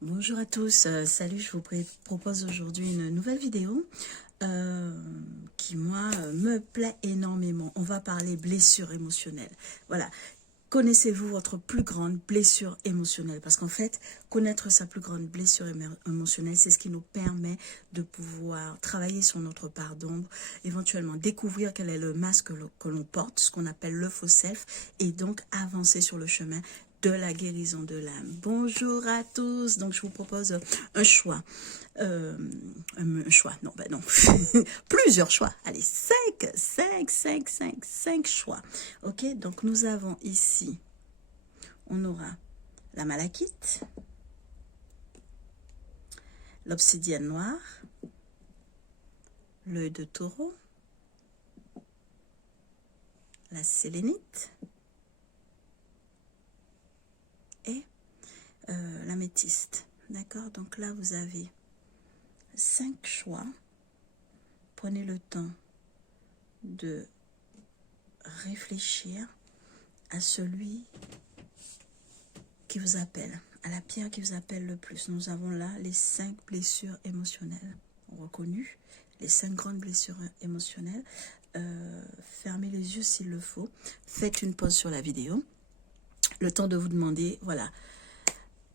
Bonjour à tous, salut, je vous propose aujourd'hui une nouvelle vidéo qui, moi, me plaît énormément. On va parler blessure émotionnelle. Voilà, connaissez-vous votre plus grande blessure émotionnelle? Parce qu'en fait, connaître sa plus grande blessure émotionnelle, c'est ce qui nous permet de pouvoir travailler sur notre part d'ombre, éventuellement découvrir quel est le masque que l'on porte, ce qu'on appelle le faux self, et donc avancer sur le chemin de la guérison de l'âme. Bonjour à tous. Donc, je vous propose un choix. Un choix, non, ben non. Plusieurs choix. Allez, cinq choix. Ok, donc nous avons ici, on aura la malachite, l'obsidienne noire, l'œil de taureau, la sélénite et l'améthyste. D'accord, donc là vous avez 5 choix. Prenez le temps de réfléchir à celui qui vous appelle, à la pierre qui vous appelle le plus. Nous avons là les 5 blessures émotionnelles reconnues, les 5 grandes blessures émotionnelles. Fermez les yeux s'il le faut. Faites une pause sur la vidéo. Le temps de vous demander, voilà,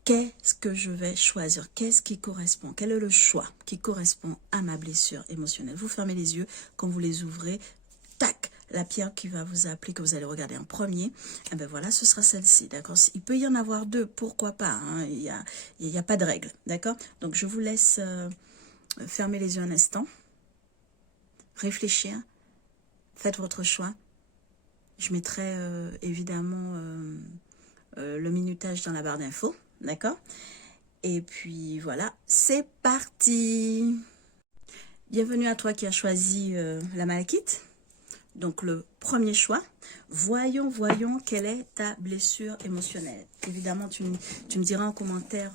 qu'est-ce que je vais choisir? Qu'est-ce qui correspond? Quel est le choix qui correspond à ma blessure émotionnelle? Vous fermez les yeux, quand vous les ouvrez, tac, la pierre qui va vous appeler, que vous allez regarder en premier, et ben voilà, ce sera celle-ci, d'accord? Il peut y en avoir 2, pourquoi pas, hein? Il y a pas de règle, d'accord? Donc je vous laisse fermer les yeux un instant, réfléchir, faites votre choix. Je mettrai évidemment le minutage dans la barre d'infos. D'accord? Et puis voilà, c'est parti. Bienvenue à toi qui as choisi la malachite. Donc le premier choix. Voyons quelle est ta blessure émotionnelle. Évidemment, tu me diras en commentaire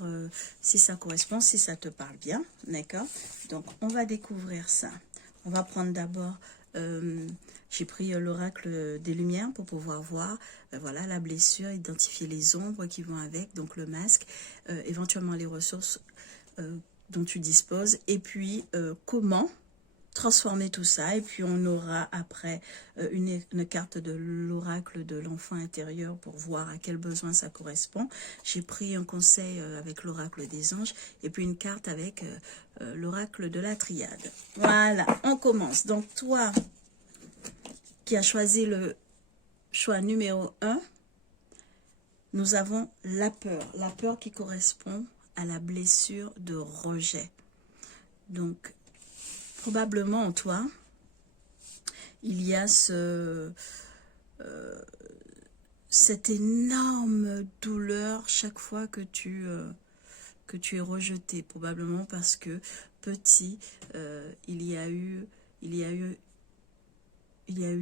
si ça correspond, si ça te parle bien. D'accord? Donc on va découvrir ça. On va prendre d'abord... j'ai pris l'oracle des lumières pour pouvoir voir voilà, la blessure, identifier les ombres qui vont avec, donc le masque, éventuellement les ressources dont tu disposes, et puis comment transformer tout ça. Et puis on aura après une carte de l'oracle de l'enfant intérieur pour voir à quel besoin ça correspond. J'ai pris un conseil avec l'oracle des anges et puis une carte avec l'oracle de la triade. Voilà, on commence. Donc toi qui as choisi le choix numéro 1, nous avons la peur qui correspond à la blessure de rejet. Donc, probablement en toi, il y a cette énorme douleur chaque fois que tu es rejeté, probablement parce que petit, il y a eu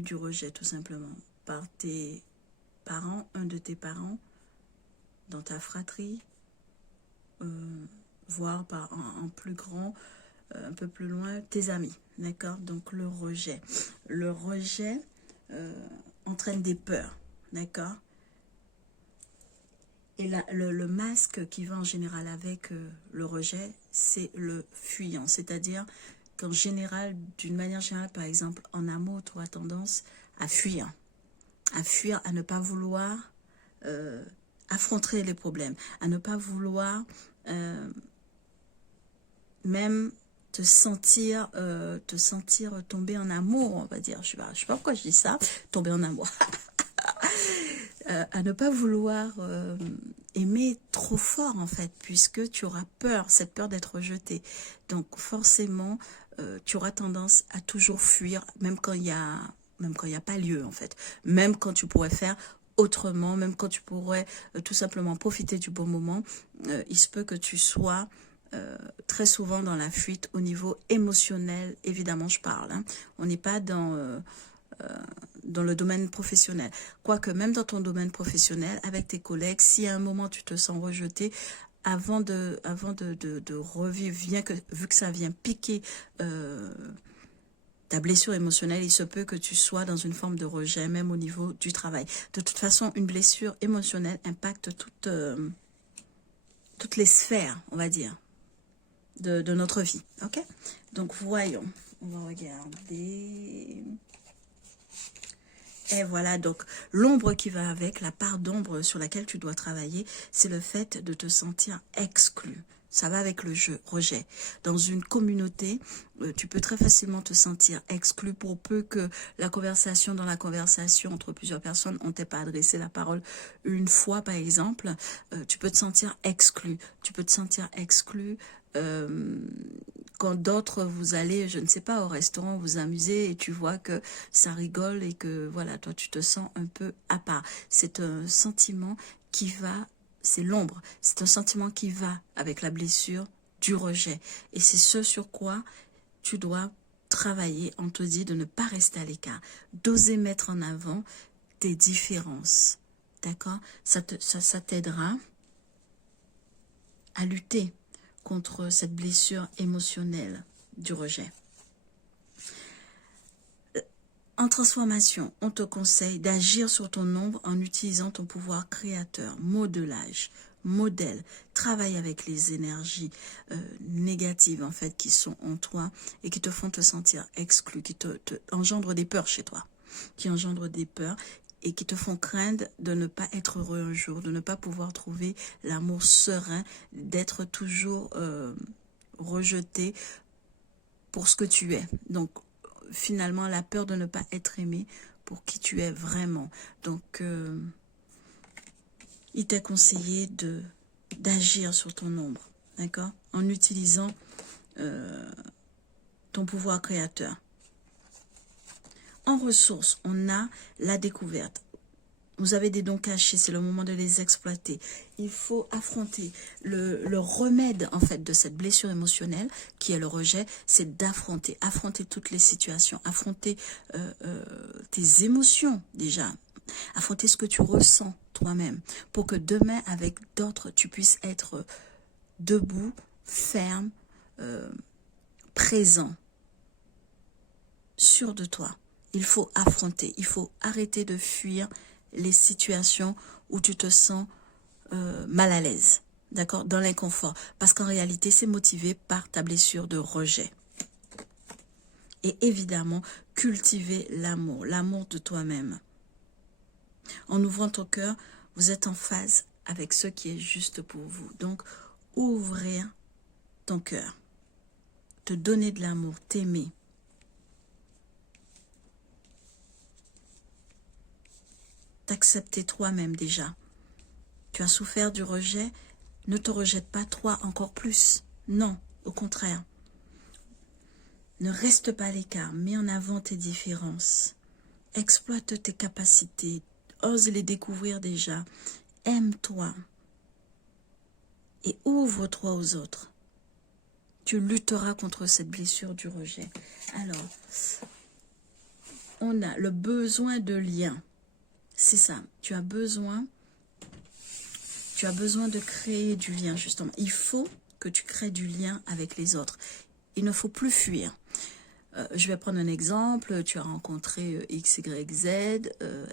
du rejet tout simplement par tes parents, un de tes parents, dans ta fratrie, voire par en plus grand, un peu plus loin, tes amis, d'accord? Donc le rejet entraîne des peurs, d'accord? Et le masque qui va en général avec le rejet, c'est le fuyant, c'est-à-dire qu'en général, d'une manière générale, par exemple, en amour, tu as tendance à fuir, à ne pas vouloir affronter les problèmes, à ne pas vouloir même te sentir tomber en amour, on va dire. Je sais pas pourquoi je dis ça, tomber en amour. À ne pas vouloir aimer trop fort, en fait, puisque tu auras peur, cette peur d'être rejeté. Donc, forcément, tu auras tendance à toujours fuir, même quand il y a pas lieu, en fait. Même quand tu pourrais faire autrement, même quand tu pourrais tout simplement profiter du bon moment, il se peut que tu sois très souvent dans la fuite au niveau émotionnel, évidemment, je parle. Hein. On n'est pas dans le domaine professionnel. Quoique, même dans ton domaine professionnel, avec tes collègues, si à un moment tu te sens rejeté, avant de revivre, vu que ça vient piquer ta blessure émotionnelle, il se peut que tu sois dans une forme de rejet, même au niveau du travail. De toute façon, une blessure émotionnelle impacte toutes les sphères, on va dire, de notre vie. Ok? Donc, voyons. On va regarder. Et voilà, donc l'ombre qui va avec, la part d'ombre sur laquelle tu dois travailler, c'est le fait de te sentir exclu. Ça va avec le rejet. Dans une communauté, tu peux très facilement te sentir exclu pour peu que dans la conversation entre plusieurs personnes, on t'ait pas adressé la parole une fois, par exemple, tu peux te sentir exclu. Tu peux te sentir exclu quand d'autres, vous allez, je ne sais pas, au restaurant, vous amuser et tu vois que ça rigole et que, voilà, toi, tu te sens un peu à part. C'est un sentiment qui va, c'est l'ombre, c'est un sentiment qui va avec la blessure du rejet. Et c'est ce sur quoi tu dois travailler. On te dit de ne pas rester à l'écart, d'oser mettre en avant tes différences. D'accord? Ça t'aidera à lutter contre cette blessure émotionnelle du rejet. En transformation, on te conseille d'agir sur ton ombre en utilisant ton pouvoir créateur, modelage, modèle, travaille avec les énergies négatives en fait qui sont en toi et qui te font te sentir exclu, qui te engendrent des peurs chez toi, qui engendrent des peurs et qui te font craindre de ne pas être heureux un jour, de ne pas pouvoir trouver l'amour serein, d'être toujours rejeté pour ce que tu es. Donc, finalement, la peur de ne pas être aimé pour qui tu es vraiment. Donc, il t'est conseillé d'agir sur ton ombre, d'accord? En utilisant ton pouvoir créateur. En ressources, on a la découverte. Vous avez des dons cachés, c'est le moment de les exploiter. Il faut affronter le remède en fait de cette blessure émotionnelle qui est le rejet, c'est affronter toutes les situations, affronter tes émotions déjà, affronter ce que tu ressens toi-même pour que demain avec d'autres tu puisses être debout, ferme, présent, sûr de toi. Il faut affronter, il faut arrêter de fuir les situations où tu te sens mal à l'aise, d'accord, dans l'inconfort, parce qu'en réalité, c'est motivé par ta blessure de rejet. Et évidemment, cultiver l'amour de toi-même. En ouvrant ton cœur, vous êtes en phase avec ce qui est juste pour vous. Donc, ouvrir ton cœur, te donner de l'amour, t'aimer. T'accepter toi-même déjà. Tu as souffert du rejet, ne te rejette pas toi encore plus. Non, au contraire. Ne reste pas à l'écart, mets en avant tes différences. Exploite tes capacités, ose les découvrir déjà. Aime-toi et ouvre-toi aux autres. Tu lutteras contre cette blessure du rejet. Alors, on a le besoin de lien. C'est ça, tu as besoin de créer du lien, justement. Il faut que tu crées du lien avec les autres. Il ne faut plus fuir. Je vais prendre un exemple. Tu as rencontré X, Y, Z.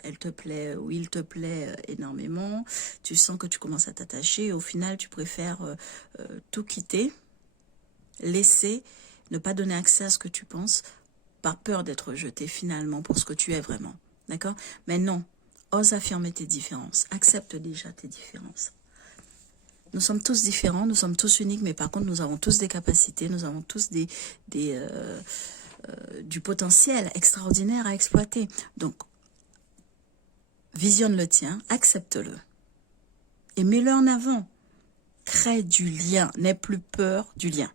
Elle te plaît ou il te plaît énormément. Tu sens que tu commences à t'attacher. Au final, tu préfères tout quitter, laisser, ne pas donner accès à ce que tu penses, par peur d'être rejeté finalement pour ce que tu es vraiment. D'accord? Mais non. Ose affirmer tes différences. Accepte déjà tes différences. Nous sommes tous différents, nous sommes tous uniques, mais par contre, nous avons tous des capacités, nous avons tous du potentiel extraordinaire à exploiter. Donc, visionne le tien, accepte-le. Et mets-le en avant. Crée du lien. N'aie plus peur du lien.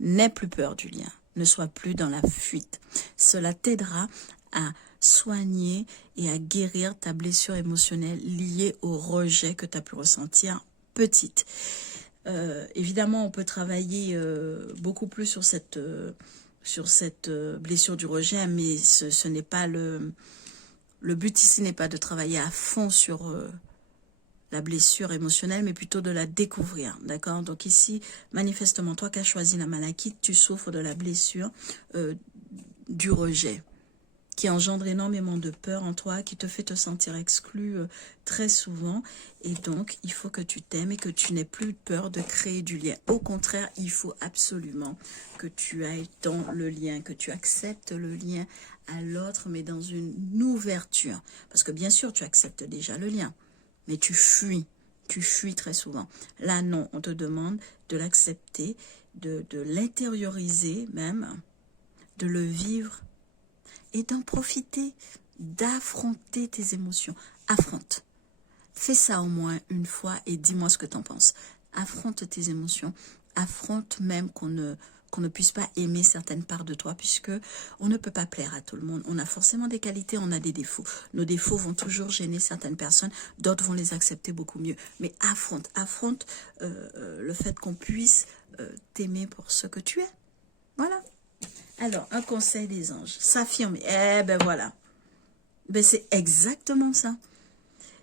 N'aie plus peur du lien. Ne sois plus dans la fuite. Cela t'aidera à soigner et à guérir ta blessure émotionnelle liée au rejet que tu as pu ressentir petite. Évidemment, on peut travailler beaucoup plus sur cette blessure du rejet, mais ce n'est pas le but ici n'est pas de travailler à fond sur la blessure émotionnelle, mais plutôt de la découvrir, d'accord? Donc ici, manifestement, toi qui as choisi la malachite, tu souffres de la blessure du rejet. qui engendre énormément de peur en toi, qui te fait te sentir exclu très souvent. Et donc, il faut que tu t'aimes et que tu n'aies plus peur de créer du lien. Au contraire, il faut absolument que tu ailles dans le lien, que tu acceptes le lien à l'autre, mais dans une ouverture. Parce que bien sûr, tu acceptes déjà le lien, mais tu fuis. Tu fuis très souvent. Là, non, on te demande de l'accepter, de l'intérioriser même, de le vivre et d'en profiter, d'affronter tes émotions. Affronte. Fais ça au moins une fois et dis-moi ce que tu en penses. Affronte tes émotions. Affronte même qu'on ne puisse pas aimer certaines parts de toi, puisque on ne peut pas plaire à tout le monde. On a forcément des qualités, on a des défauts. Nos défauts vont toujours gêner certaines personnes, d'autres vont les accepter beaucoup mieux. Mais affronte le fait qu'on puisse t'aimer pour ce que tu es. Voilà. Alors, un conseil des anges, s'affirmer. Eh ben voilà. Ben c'est exactement ça.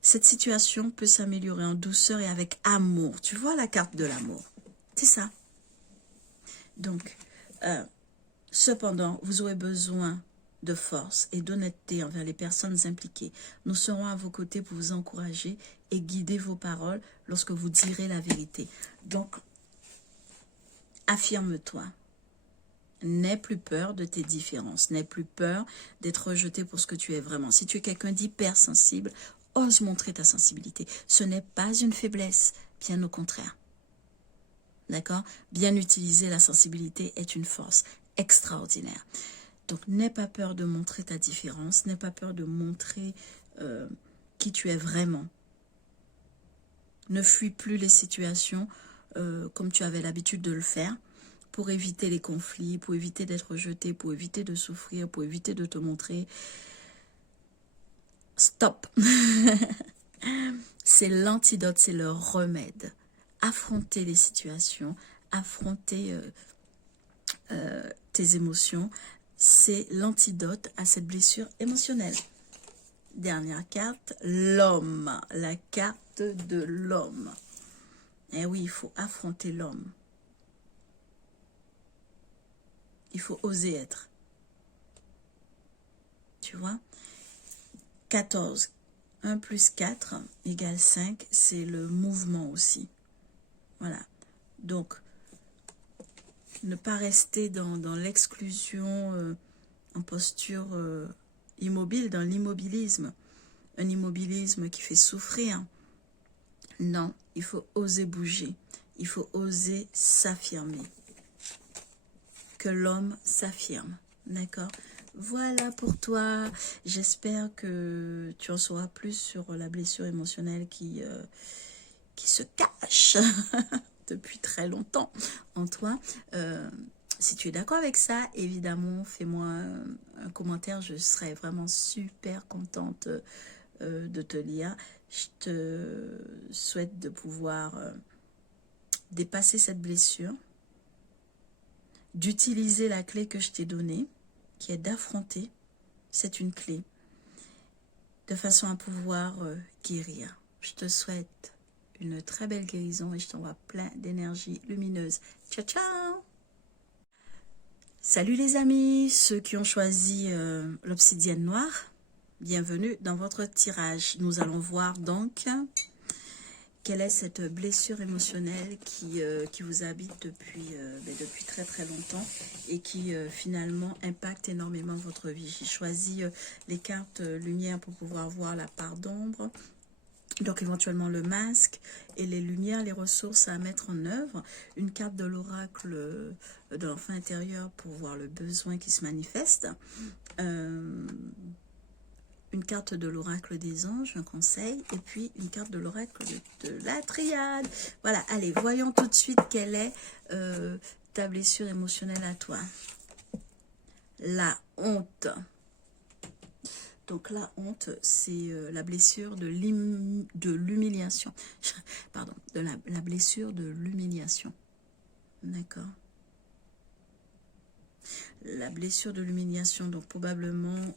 Cette situation peut s'améliorer en douceur et avec amour. Tu vois la carte de l'amour. C'est ça. Donc, cependant, vous aurez besoin de force et d'honnêteté envers les personnes impliquées. Nous serons à vos côtés pour vous encourager et guider vos paroles lorsque vous direz la vérité. Donc, affirme-toi. N'aie plus peur de tes différences. N'aie plus peur d'être rejeté pour ce que tu es vraiment. Si tu es quelqu'un d'hypersensible, ose montrer ta sensibilité. Ce n'est pas une faiblesse, bien au contraire. D'accord? Bien utiliser la sensibilité est une force extraordinaire. Donc, n'aie pas peur de montrer ta différence. N'aie pas peur de montrer qui tu es vraiment. Ne fuis plus les situations comme tu avais l'habitude de le faire, pour éviter les conflits, pour éviter d'être rejeté, pour éviter de souffrir, pour éviter de te montrer. Stop. C'est l'antidote, c'est le remède. Affronter les situations, affronter tes émotions, c'est l'antidote à cette blessure émotionnelle. Dernière carte, l'homme, la carte de l'homme. Eh oui, il faut affronter l'homme. Il faut oser être. Tu vois? 14. 1 plus 4 égale 5. C'est le mouvement aussi. Voilà. Donc, ne pas rester dans l'exclusion en posture immobile, dans l'immobilisme. Un immobilisme qui fait souffrir. Non, il faut oser bouger. Il faut oser s'affirmer. Que l'homme s'affirme. D'accord? Voilà pour toi. J'espère que tu en sauras plus sur la blessure émotionnelle qui se cache depuis très longtemps en toi. Si tu es d'accord avec ça, évidemment, fais-moi un commentaire. Je serais vraiment super contente de te lire. Je te souhaite de pouvoir dépasser cette blessure, d'utiliser la clé que je t'ai donnée, qui est d'affronter, c'est une clé, de façon à pouvoir guérir. Je te souhaite une très belle guérison et je t'envoie plein d'énergie lumineuse. Ciao, ciao! Salut les amis, ceux qui ont choisi l'obsidienne noire, bienvenue dans votre tirage. Nous allons voir donc quelle est cette blessure émotionnelle qui vous habite depuis très très longtemps et qui finalement impacte énormément votre vie. J'ai choisi les cartes lumière pour pouvoir voir la part d'ombre, donc éventuellement le masque et les lumières, les ressources à mettre en œuvre. Une carte de l'oracle de l'enfant intérieur pour voir le besoin qui se manifeste. Une carte de l'oracle des anges, un conseil, et puis une carte de l'oracle de la triade. Voilà, allez, voyons tout de suite quelle est ta blessure émotionnelle à toi. La honte. Donc la honte, c'est la blessure de l'humiliation. Pardon, de la blessure de l'humiliation. D'accord. La blessure de l'humiliation, donc probablement...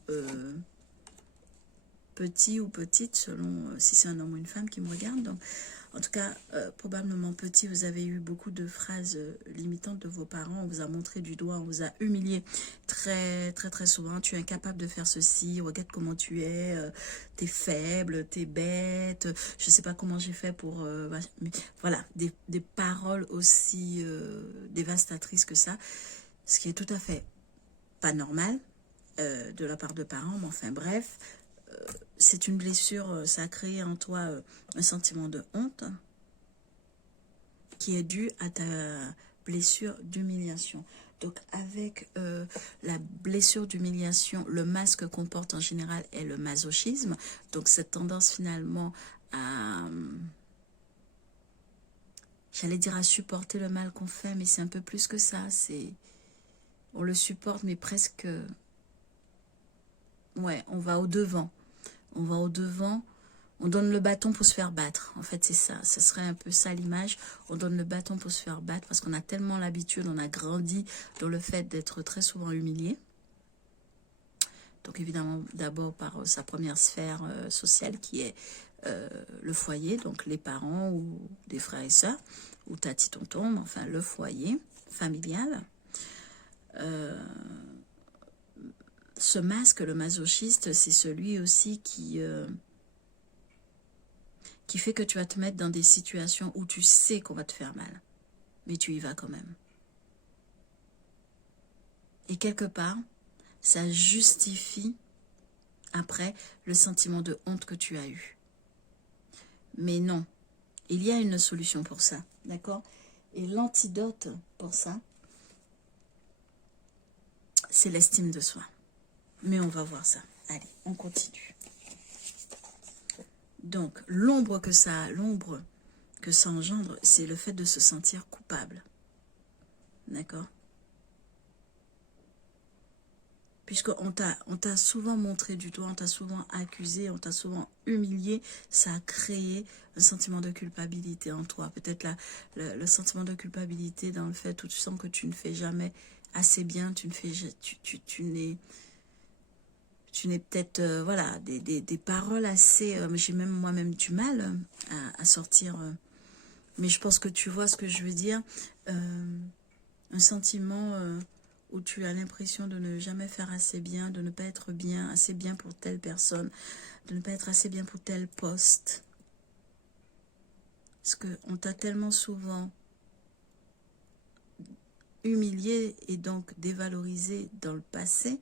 petit ou petite, selon si c'est un homme ou une femme qui me regarde. Donc, en tout cas, probablement petit, vous avez eu beaucoup de phrases limitantes de vos parents. On vous a montré du doigt, on vous a humilié très, très, très souvent. Tu es incapable de faire ceci, regarde comment tu es, t'es faible, t'es bête, je sais pas comment j'ai fait pour... mais voilà, des paroles aussi dévastatrices que ça, ce qui est tout à fait pas normal de la part de parents, mais enfin bref, c'est une blessure, ça a créé en toi un sentiment de honte qui est dû à ta blessure d'humiliation. Donc avec la blessure d'humiliation, le masque qu'on porte en général est le masochisme. Donc cette tendance finalement à, j'allais dire à supporter le mal qu'on fait, mais c'est un peu plus que ça. On le supporte, mais presque, ouais, on va au-devant. On va au-devant, on donne le bâton pour se faire battre. En fait, c'est ça. Ce serait un peu ça l'image. On donne le bâton pour se faire battre parce qu'on a tellement l'habitude, on a grandi dans le fait d'être très souvent humilié. Donc évidemment, d'abord par sa première sphère sociale qui est le foyer, donc les parents ou des frères et sœurs, ou tati, tonton, enfin le foyer familial. Ce masque, le masochiste, c'est celui aussi qui fait que tu vas te mettre dans des situations où tu sais qu'on va te faire mal, mais tu y vas quand même. Et quelque part, ça justifie après le sentiment de honte que tu as eu. Mais non, il y a une solution pour ça, d'accord? Et l'antidote pour ça, c'est l'estime de soi. Mais on va voir ça. Allez, on continue. Donc, l'ombre que ça engendre, c'est le fait de se sentir coupable. D'accord? Puisqu'on t'a souvent montré du doigt, on t'a souvent accusé, on t'a souvent humilié, ça a créé un sentiment de culpabilité en toi. Peut-être le sentiment de culpabilité dans le fait où tu sens que tu ne fais jamais assez bien, tu n'es peut-être, voilà, des paroles assez... j'ai même moi-même du mal à sortir, mais je pense que tu vois ce que je veux dire. Un sentiment où tu as l'impression de ne jamais faire assez bien, de ne pas être bien, assez bien pour telle personne, de ne pas être assez bien pour tel poste. Parce qu'on t'a tellement souvent humilié et donc dévalorisé dans le passé,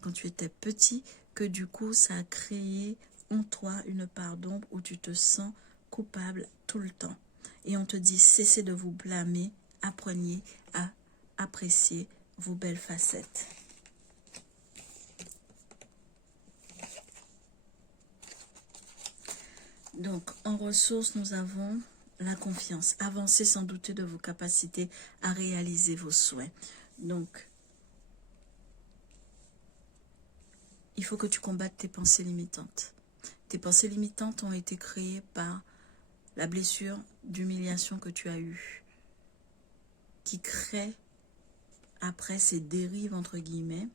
quand tu étais petit, que du coup, ça a créé en toi une part d'ombre où tu te sens coupable tout le temps. Et on te dit, cessez de vous blâmer, apprenez à apprécier vos belles facettes. Donc, en ressources, nous avons la confiance. Avancez sans douter de vos capacités à réaliser vos souhaits. Donc, il faut que tu combattes tes pensées limitantes. Tes pensées limitantes ont été créées par la blessure d'humiliation que tu as eue, qui crée après ces dérives, entre guillemets,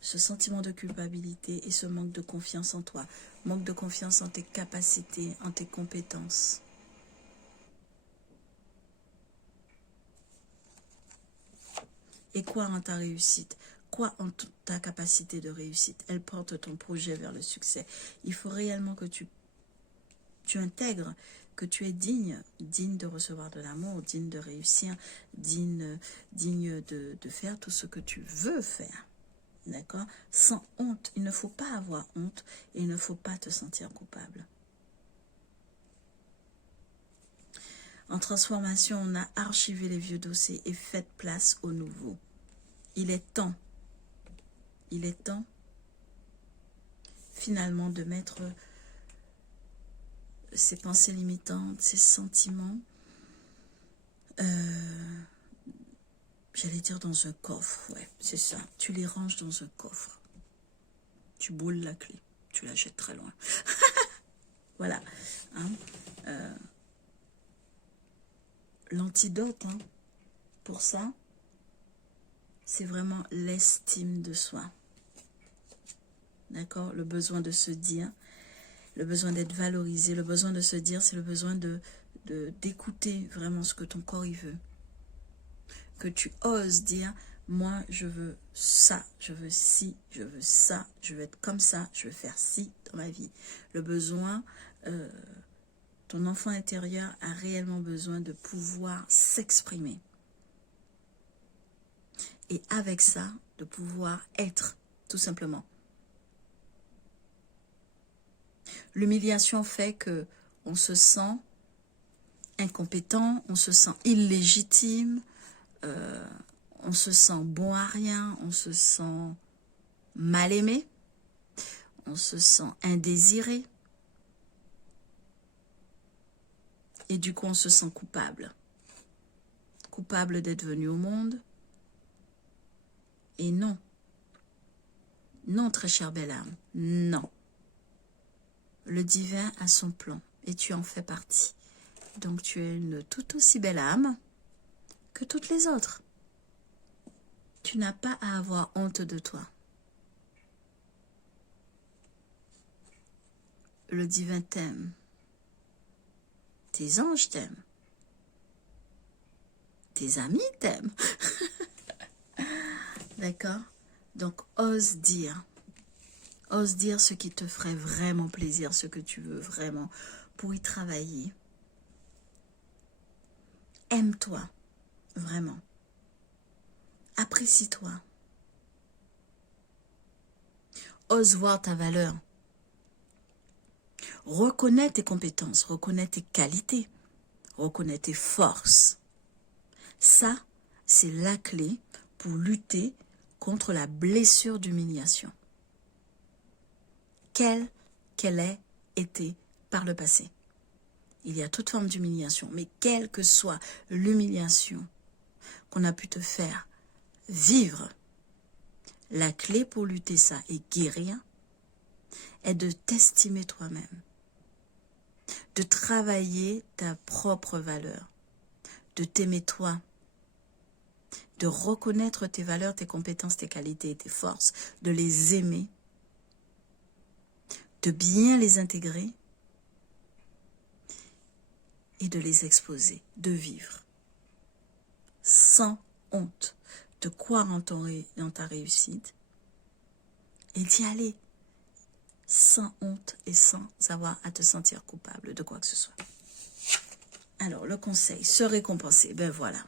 ce sentiment de culpabilité et ce manque de confiance en toi, manque de confiance en tes capacités, en tes compétences. Et quoi en ta réussite? Quoi en ta capacité de réussite? Elle porte ton projet vers le succès. Il faut réellement que tu intègres que tu es digne de recevoir de l'amour, digne de réussir, digne de faire tout ce que tu veux faire. D'accord? Sans honte. Il ne faut pas avoir honte et il ne faut pas te sentir coupable. En transformation, on a archivé les vieux dossiers et fait place aux nouveaux. Il est temps finalement de mettre ces pensées limitantes, ces sentiments, j'allais dire dans un coffre, ouais, c'est ça. Tu les ranges dans un coffre. Tu boules la clé, tu la jettes très loin. Voilà. Hein? L'antidote pour ça, c'est vraiment l'estime de soi. d'accord? Le besoin de se dire, le besoin d'être valorisé, le besoin de se dire, c'est le besoin d'écouter vraiment ce que ton corps il veut. Que tu oses dire, moi je veux ça, je veux ci, je veux ça, je veux être comme ça, je veux faire ci dans ma vie. Le besoin, ton enfant intérieur a réellement besoin de pouvoir s'exprimer. Et avec ça, de pouvoir être, tout simplement. L'humiliation fait que on se sent incompétent, on se sent illégitime, on se sent bon à rien, on se sent mal aimé, on se sent indésiré. Et du coup, on se sent coupable. Coupable d'être venu au monde. Et non. Non, très chère belle âme. Non. Le divin a son plan et tu en fais partie. Donc tu es une tout aussi belle âme que toutes les autres. Tu n'as pas à avoir honte de toi. Le divin t'aime. Tes anges t'aiment. Tes amis t'aiment. D'accord? Donc ose dire. Ose dire ce qui te ferait vraiment plaisir, ce que tu veux vraiment pour y travailler. Aime-toi, vraiment. Apprécie-toi. Ose voir ta valeur. Reconnais tes compétences, reconnais tes qualités, reconnais tes forces. Ça, c'est la clé pour lutter contre la blessure d'humiliation. Qu'elle ait été par le passé. Il y a toute forme d'humiliation, mais quelle que soit l'humiliation qu'on a pu te faire vivre, la clé pour lutter ça et guérir est de t'estimer toi-même, de travailler ta propre valeur, de t'aimer toi, de reconnaître tes valeurs, tes compétences, tes qualités et tes forces, de les aimer, de bien les intégrer et de les exposer, de vivre sans honte, de croire en dans ta réussite et d'y aller sans honte et sans avoir à te sentir coupable de quoi que ce soit. Alors, le conseil, se récompenser, ben voilà.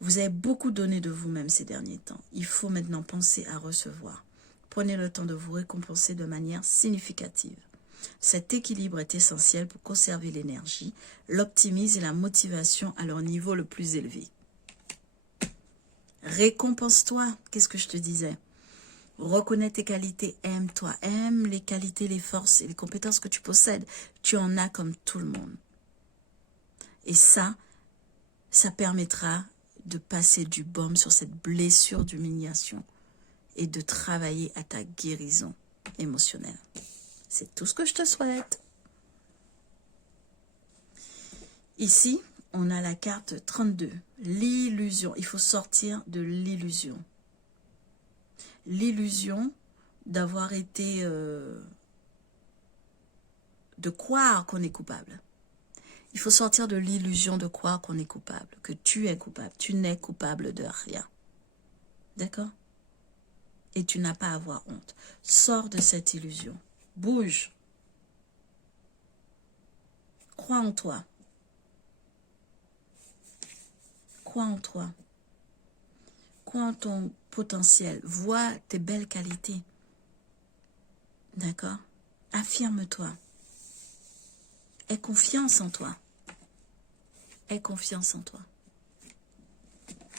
Vous avez beaucoup donné de vous-même ces derniers temps. Il faut maintenant penser à recevoir. Prenez le temps de vous récompenser de manière significative. Cet équilibre est essentiel pour conserver l'énergie, l'optimisme et la motivation à leur niveau le plus élevé. Récompense-toi. Qu'est-ce que je te disais? Reconnais tes qualités, aime-toi, aime les qualités, les forces et les compétences que tu possèdes. Tu en as comme tout le monde. Et ça permettra de passer du baume sur cette blessure d'humiliation et de travailler à ta guérison émotionnelle. C'est tout ce que je te souhaite. Ici, on a la carte 32, l'illusion. Il faut sortir de l'illusion. L'illusion d'avoir été... de croire qu'on est coupable. Il faut sortir de l'illusion de croire qu'on est coupable, que tu es coupable. Tu n'es coupable de rien. D'accord? Et tu n'as pas à avoir honte. Sors de cette illusion. Bouge. Crois en toi. Crois en toi. Crois en ton potentiel. Vois tes belles qualités. D'accord? Affirme-toi. Aie confiance en toi. Aie confiance en toi.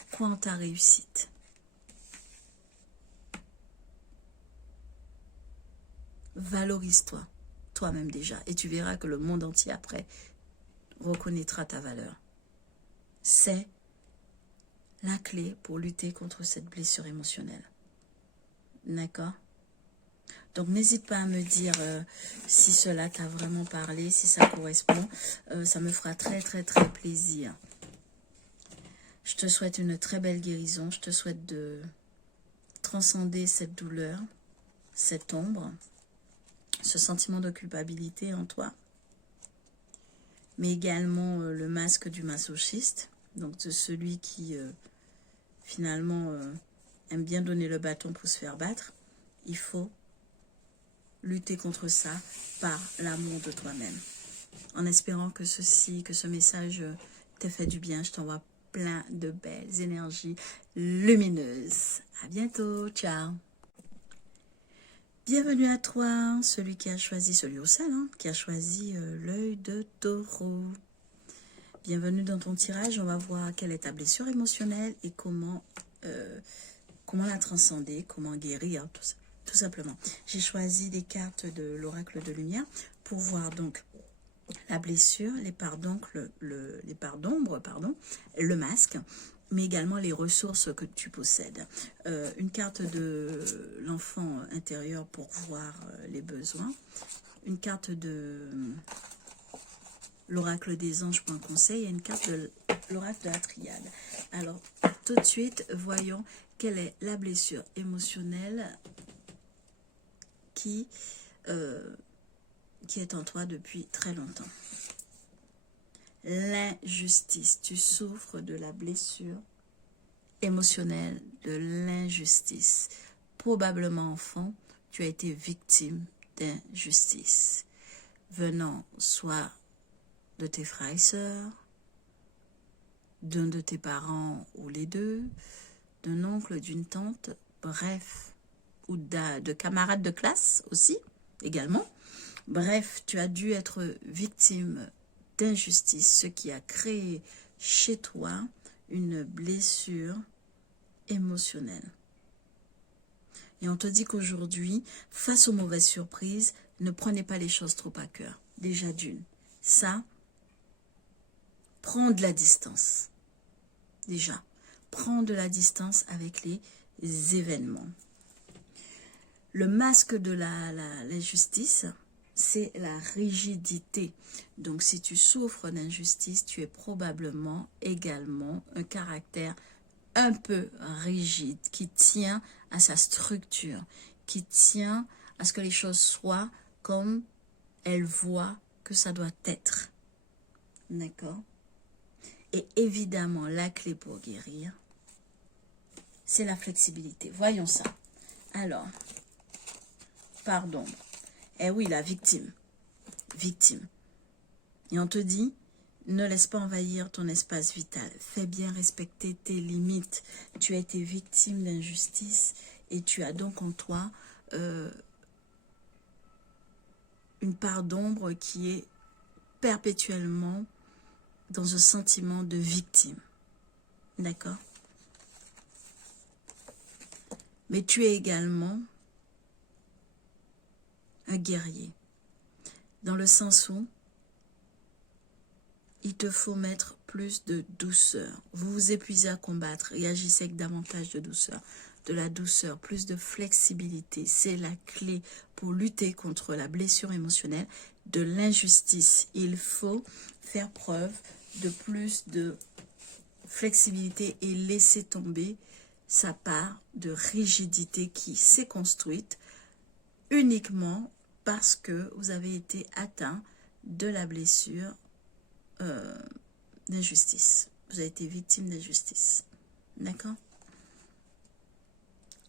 Crois en ta réussite. Valorise-toi, toi-même déjà, et tu verras que le monde entier après reconnaîtra ta valeur. C'est la clé pour lutter contre cette blessure émotionnelle. D'accord? Donc n'hésite pas à me dire si cela t'a vraiment parlé, si ça correspond. Ça me fera très très très plaisir. Je te souhaite une très belle guérison. Je te souhaite de transcender cette douleur cette ombre, ce sentiment de culpabilité en toi, mais également le masque du masochiste, donc de celui qui finalement aime bien donner le bâton pour se faire battre. Il faut lutter contre ça par l'amour de toi-même. En espérant que ce message t'ait fait du bien, je t'envoie plein de belles énergies lumineuses. À bientôt, ciao. Bienvenue à toi, celui qui a choisi, celui au sel, hein, qui a choisi l'œil de taureau. Bienvenue dans ton tirage, on va voir quelle est ta blessure émotionnelle et comment la transcender, comment guérir, tout simplement. J'ai choisi des cartes de l'oracle de lumière pour voir donc la blessure, les parts d'ombre, le masque, mais également les ressources que tu possèdes. Une carte de l'enfant intérieur pour voir les besoins. Une carte de l'oracle des anges pour un conseil et une carte de l'oracle de la triade. Alors, tout de suite, voyons quelle est la blessure émotionnelle qui est en toi depuis très longtemps. L'injustice. Tu souffres de la blessure émotionnelle de l'injustice. Probablement enfant, tu as été victime d'injustice. Venant soit de tes frères et sœurs, d'un de tes parents ou les deux, d'un oncle, d'une tante, bref, ou de camarades de classe aussi, également. Bref, tu as dû être victime d'injustice, ce qui a créé chez toi une blessure émotionnelle. Et on te dit qu'aujourd'hui, face aux mauvaises surprises, ne prenez pas les choses trop à cœur. Déjà d'une. Ça, prends de la distance. Déjà, prends de la distance avec les événements. Le masque de l'injustice, c'est la rigidité. Donc, si tu souffres d'injustice, tu es probablement également un caractère un peu rigide, qui tient à sa structure, qui tient à ce que les choses soient comme elle voit que ça doit être. D'accord? Et évidemment, la clé pour guérir, c'est la flexibilité. Voyons ça. Alors, pardon. Eh oui, la victime. Victime. Et on te dit, ne laisse pas envahir ton espace vital. Fais bien respecter tes limites. Tu as été victime d'injustice et tu as donc en toi une part d'ombre qui est perpétuellement dans un sentiment de victime. D'accord? Mais tu es également un guerrier. Dans le sens où il te faut mettre plus de douceur. Vous vous épuisez à combattre, réagissez avec davantage de douceur. De la douceur, plus de flexibilité. C'est la clé pour lutter contre la blessure émotionnelle, de l'injustice. Il faut faire preuve de plus de flexibilité et laisser tomber sa part de rigidité qui s'est construite uniquement parce que vous avez été atteint de la blessure d'injustice. Vous avez été victime d'injustice. D'accord?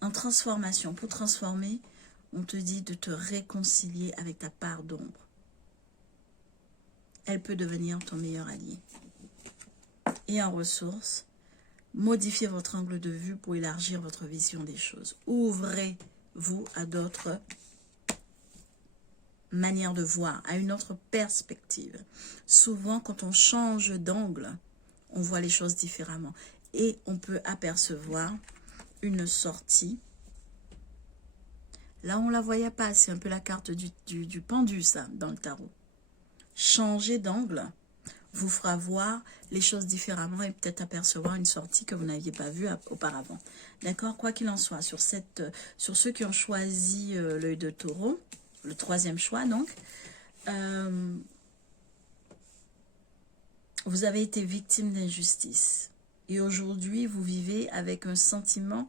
En transformation, pour transformer, on te dit de te réconcilier avec ta part d'ombre. Elle peut devenir ton meilleur allié. Et en ressources, modifiez votre angle de vue pour élargir votre vision des choses. Ouvrez-vous à d'autres manière de voir, à une autre perspective. Souvent, quand on change d'angle, on voit les choses différemment. Et on peut apercevoir une sortie. Là, on ne la voyait pas. C'est un peu la carte du pendu, ça, dans le tarot. Changer d'angle vous fera voir les choses différemment et peut-être apercevoir une sortie que vous n'aviez pas vue auparavant. D'accord? Quoi qu'il en soit, sur ceux qui ont choisi l'œil de taureau, le troisième choix, donc, vous avez été victime d'injustice. Et aujourd'hui, vous vivez avec un sentiment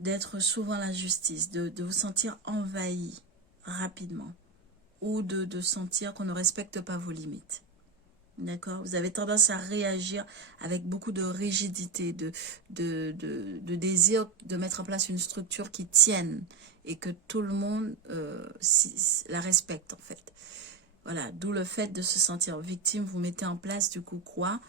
d'être souvent la justice, de vous sentir envahi rapidement ou de sentir qu'on ne respecte pas vos limites. D'accord? Vous avez tendance à réagir avec beaucoup de rigidité, de désir de mettre en place une structure qui tienne et que tout le monde la respecte en fait. Voilà, d'où le fait de se sentir victime, vous mettez en place du coup quoi?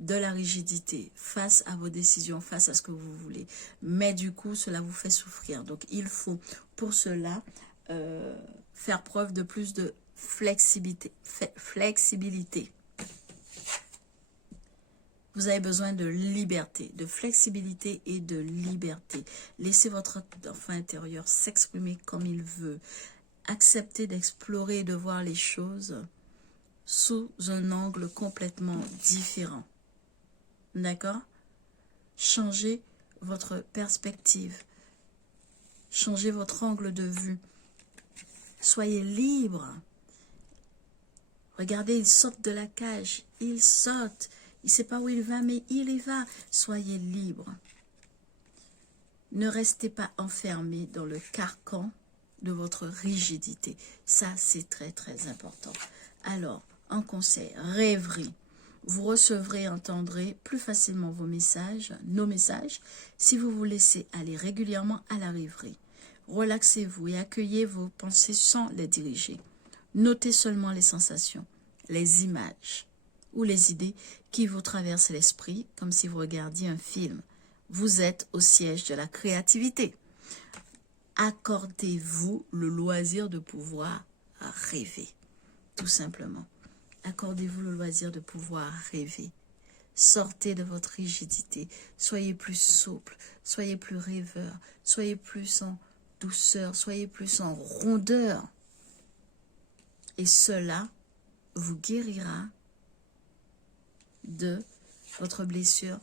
De la rigidité face à vos décisions, face à ce que vous voulez. Mais du coup, cela vous fait souffrir. Donc, il faut pour cela faire preuve de plus de flexibilité. Vous avez besoin de liberté, de flexibilité et de liberté. Laissez votre enfant intérieur s'exprimer comme il veut. Acceptez d'explorer et de voir les choses sous un angle complètement différent. D'accord? Changez votre perspective. Changez votre angle de vue. Soyez libre. Regardez, il saute de la cage. Il saute. Il ne sait pas où il va, mais il y va. Soyez libre. Ne restez pas enfermé dans le carcan de votre rigidité. Ça, c'est très, très important. Alors, en conseil, rêverie. Vous recevrez et entendrez plus facilement vos messages, nos messages, si vous vous laissez aller régulièrement à la rêverie. Relaxez-vous et accueillez vos pensées sans les diriger. Notez seulement les sensations, les images ou les idées qui vous traversent l'esprit comme si vous regardiez un film. Vous êtes au siège de la créativité. Accordez-vous le loisir de pouvoir rêver, tout simplement. Accordez-vous le loisir de pouvoir rêver. Sortez de votre rigidité. Soyez plus souple, soyez plus rêveur, soyez plus en douceur, soyez plus en rondeur. Et cela vous guérira de votre blessure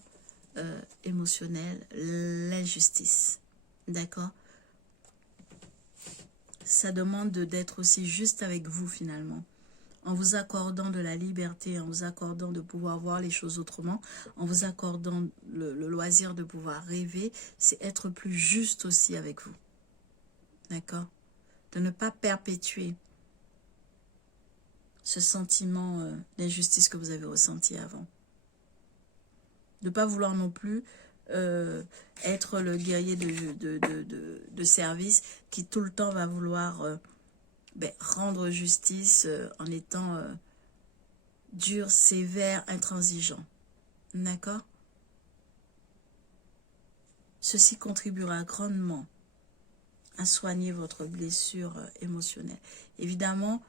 émotionnelle, l'injustice. D'accord? Ça demande d'être aussi juste avec vous finalement. En vous accordant de la liberté, en vous accordant de pouvoir voir les choses autrement, en vous accordant le loisir de pouvoir rêver, c'est être plus juste aussi avec vous. D'accord? De ne pas perpétuer ce sentiment d'injustice que vous avez ressenti avant. De ne pas vouloir non plus être le guerrier de service qui tout le temps va vouloir rendre justice en étant dur, sévère, intransigeant. D'accord? Ceci contribuera grandement à soigner votre blessure émotionnelle. Évidemment,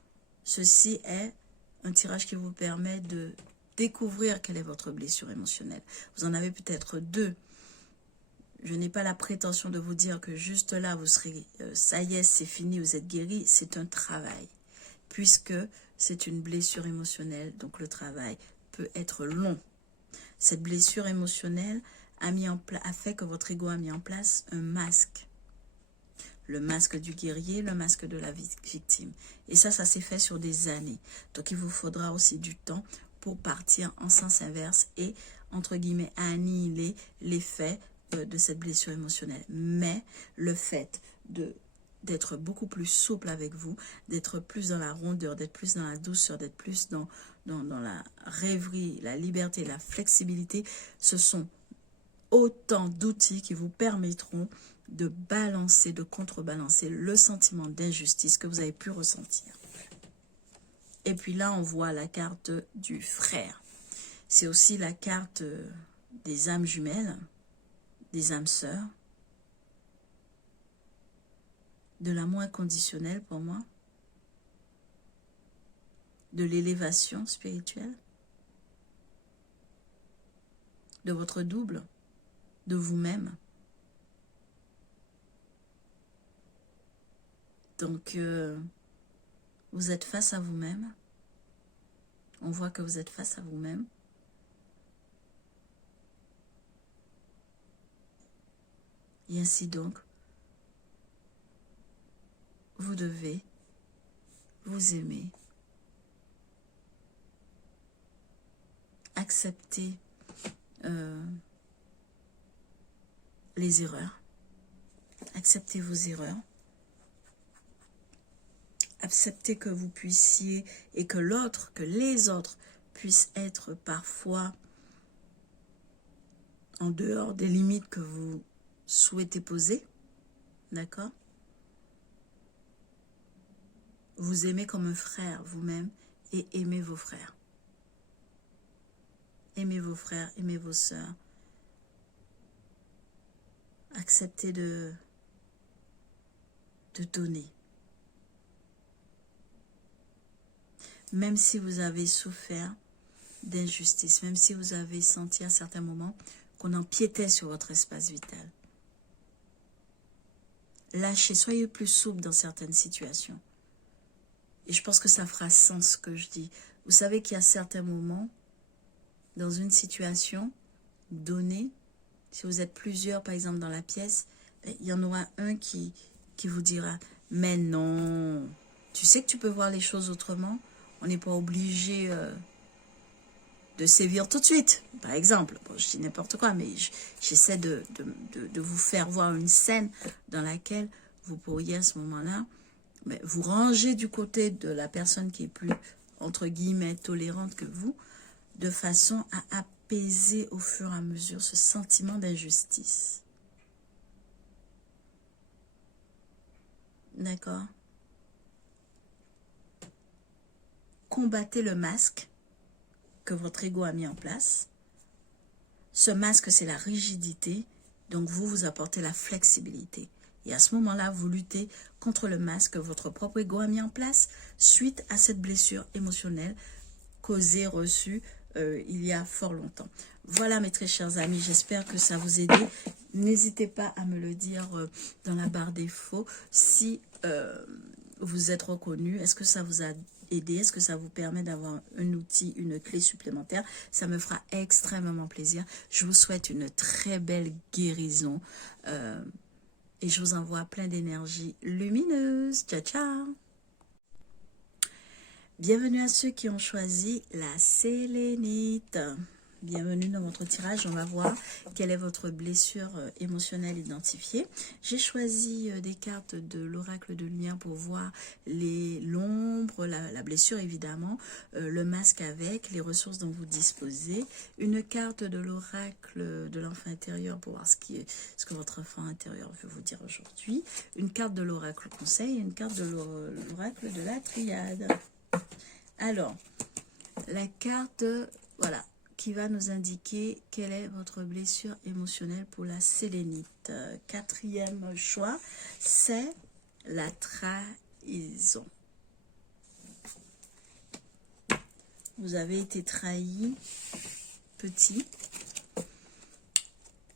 ceci est un tirage qui vous permet de découvrir quelle est votre blessure émotionnelle. Vous en avez peut-être deux. Je n'ai pas la prétention de vous dire que juste là, vous serez, ça y est, c'est fini, vous êtes guéri. C'est un travail, puisque c'est une blessure émotionnelle, donc le travail peut être long. Cette blessure émotionnelle a fait que votre ego a mis en place un masque. Le masque du guerrier, le masque de la victime. Et ça s'est fait sur des années. Donc, il vous faudra aussi du temps pour partir en sens inverse et, entre guillemets, annihiler l'effet de cette blessure émotionnelle. Mais le fait d'être beaucoup plus souple avec vous, d'être plus dans la rondeur, d'être plus dans la douceur, d'être plus dans la rêverie, la liberté, la flexibilité, ce sont autant d'outils qui vous permettront de balancer, de contrebalancer le sentiment d'injustice que vous avez pu ressentir. Et puis là, on voit la carte du frère. C'est aussi la carte des âmes jumelles, des âmes sœurs, de l'amour inconditionnel pour moi, de l'élévation spirituelle, de votre double, de vous-même. Donc, vous êtes face à vous-même. On voit que vous êtes face à vous-même. Et ainsi donc, vous devez vous aimer, accepter les erreurs, Acceptez vos erreurs. Acceptez que vous puissiez et que l'autre, que les autres puissent être parfois en dehors des limites que vous souhaitez poser. D'accord? Vous aimez comme un frère vous-même et aimez vos frères. Aimez vos frères, aimez vos sœurs. Acceptez de donner. Même si vous avez souffert d'injustice, même si vous avez senti à certains moments qu'on empiétait sur votre espace vital. Lâchez, soyez plus souple dans certaines situations. Et je pense que ça fera sens ce que je dis. Vous savez qu'il y a certains moments, dans une situation donnée, si vous êtes plusieurs par exemple dans la pièce, il y en aura un qui vous dira « Mais non, tu sais que tu peux voir les choses autrement, on n'est pas obligé de sévir tout de suite. » Par exemple, bon, je dis n'importe quoi, mais j'essaie de vous faire voir une scène dans laquelle vous pourriez à ce moment-là vous ranger du côté de la personne qui est plus, entre guillemets, tolérante que vous, de façon à apaiser au fur et à mesure ce sentiment d'injustice. D'accord? Combattez le masque que votre ego a mis en place. Ce masque, c'est la rigidité, donc vous apportez la flexibilité. Et à ce moment-là, vous luttez contre le masque que votre propre ego a mis en place suite à cette blessure émotionnelle causée, reçue il y a fort longtemps. Voilà mes très chers amis, j'espère que ça vous aide. N'hésitez pas à me le dire dans la barre d'infos si vous êtes reconnu. Est-ce que ça vous a aidé? Est-ce que ça vous permet d'avoir un outil, une clé supplémentaire? Ça me fera extrêmement plaisir. Je vous souhaite une très belle guérison. Et je vous envoie plein d'énergie lumineuse. Ciao, ciao! Bienvenue à ceux qui ont choisi la sélénite. Bienvenue dans votre tirage. On va voir quelle est votre blessure émotionnelle identifiée. J'ai choisi des cartes de l'oracle de lumière pour voir l'ombre, la blessure évidemment, le masque avec, les ressources dont vous disposez. Une carte de l'oracle de l'enfant intérieur pour voir ce que votre enfant intérieur veut vous dire aujourd'hui. Une carte de l'oracle conseil et une carte de l'oracle de la triade. Alors, la carte, voilà, qui va nous indiquer quelle est votre blessure émotionnelle pour la sélénite. Quatrième choix, c'est la trahison. Vous avez été trahi petit,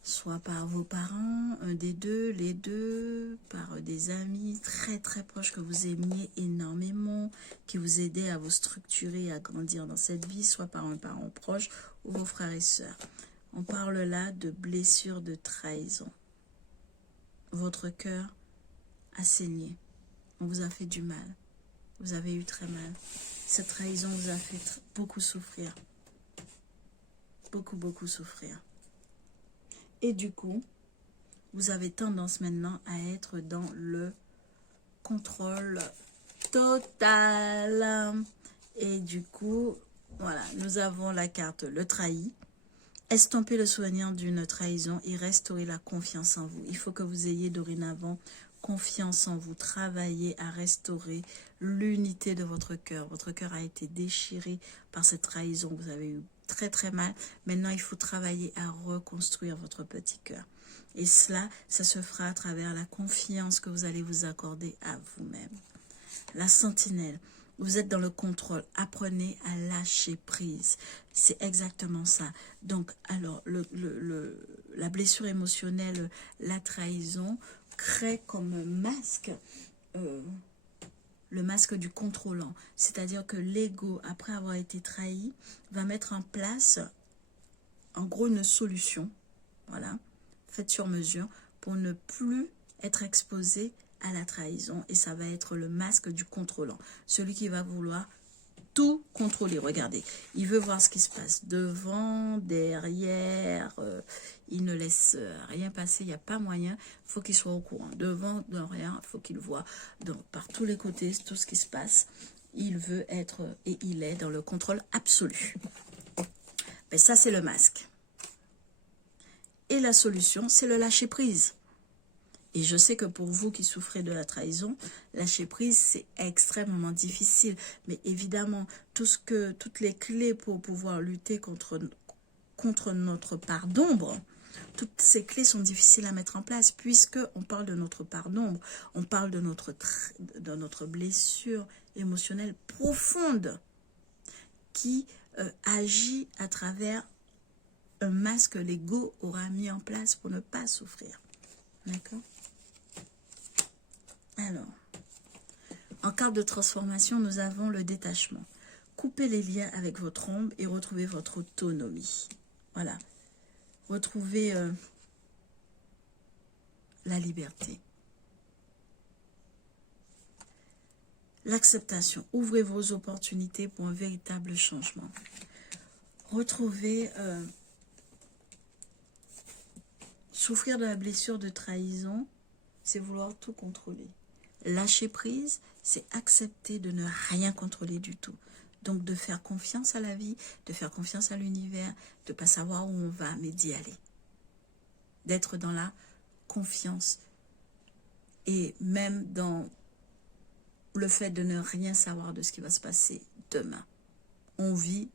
soit par vos parents, un des deux, les deux, par des amis très très proches que vous aimiez énormément, qui vous aidaient à vous structurer et à grandir dans cette vie, soit par un parent proche ou vos frères et sœurs. On parle là de blessure de trahison. Votre cœur a saigné, on vous a fait du mal, vous avez eu très mal. Cette trahison vous a fait beaucoup souffrir, beaucoup souffrir. Et du coup, vous avez tendance maintenant à être dans le contrôle total. Et du coup, voilà, nous avons la carte le trahi. Estomper le souvenir d'une trahison et restaurer la confiance en vous. Il faut que vous ayez dorénavant confiance en vous. Travaillez à restaurer l'unité de votre cœur. Votre cœur a été déchiré par cette trahison. Vous avez eu très mal. Maintenant, il faut travailler à reconstruire votre petit cœur. Et cela, ça se fera à travers la confiance que vous allez vous accorder à vous-même. La sentinelle, vous êtes dans le contrôle. Apprenez à lâcher prise. C'est exactement ça. Donc, alors, la blessure émotionnelle, la trahison, crée comme masque le masque du contrôlant. C'est-à-dire que l'ego, après avoir été trahi, va mettre en place, en gros, une solution, voilà, faite sur mesure, pour ne plus être exposé à la trahison. Et ça va être le masque du contrôlant. Celui qui va vouloir tout contrôler. Regardez, il veut voir ce qui se passe devant, derrière. Il ne laisse rien passer, il n'y a pas moyen. Il faut qu'il soit au courant. Devant, derrière, il faut qu'il voit par tous les côtés tout ce qui se passe. Il veut être et il est dans le contrôle absolu. Mais ça, c'est le masque. Et la solution, c'est le lâcher-prise. Et je sais que pour vous qui souffrez de la trahison, lâcher prise, c'est extrêmement difficile. Mais évidemment, toutes les clés pour pouvoir lutter contre notre part d'ombre, toutes ces clés sont difficiles à mettre en place puisque on parle de notre part d'ombre, on parle de notre blessure émotionnelle profonde qui agit à travers un masque que l'ego aura mis en place pour ne pas souffrir. D'accord? Alors, en carte de transformation, nous avons le détachement. Coupez les liens avec votre ombre et retrouvez votre autonomie. Voilà. Retrouvez la liberté. L'acceptation. Ouvrez vos opportunités pour un véritable changement. Retrouvez... souffrir de la blessure de trahison, c'est vouloir tout contrôler. Lâcher prise, c'est accepter de ne rien contrôler du tout. Donc de faire confiance à la vie, de faire confiance à l'univers, de ne pas savoir où on va, mais d'y aller. D'être dans la confiance. Et même dans le fait de ne rien savoir de ce qui va se passer demain. On vit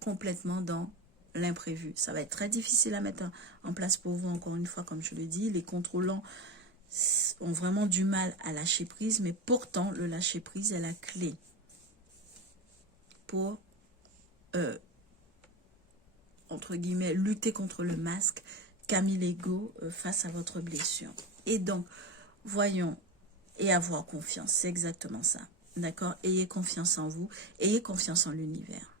complètement dans l'imprévu. Ça va être très difficile à mettre en place pour vous, encore une fois, comme je le dis. Les contrôlants ont vraiment du mal à lâcher prise, mais pourtant, le lâcher prise est la clé pour, entre guillemets, lutter contre le masque qu'a mis l'ego face à votre blessure. Et donc, voyons, et avoir confiance, c'est exactement ça. D'accord? Ayez confiance en vous, ayez confiance en l'univers.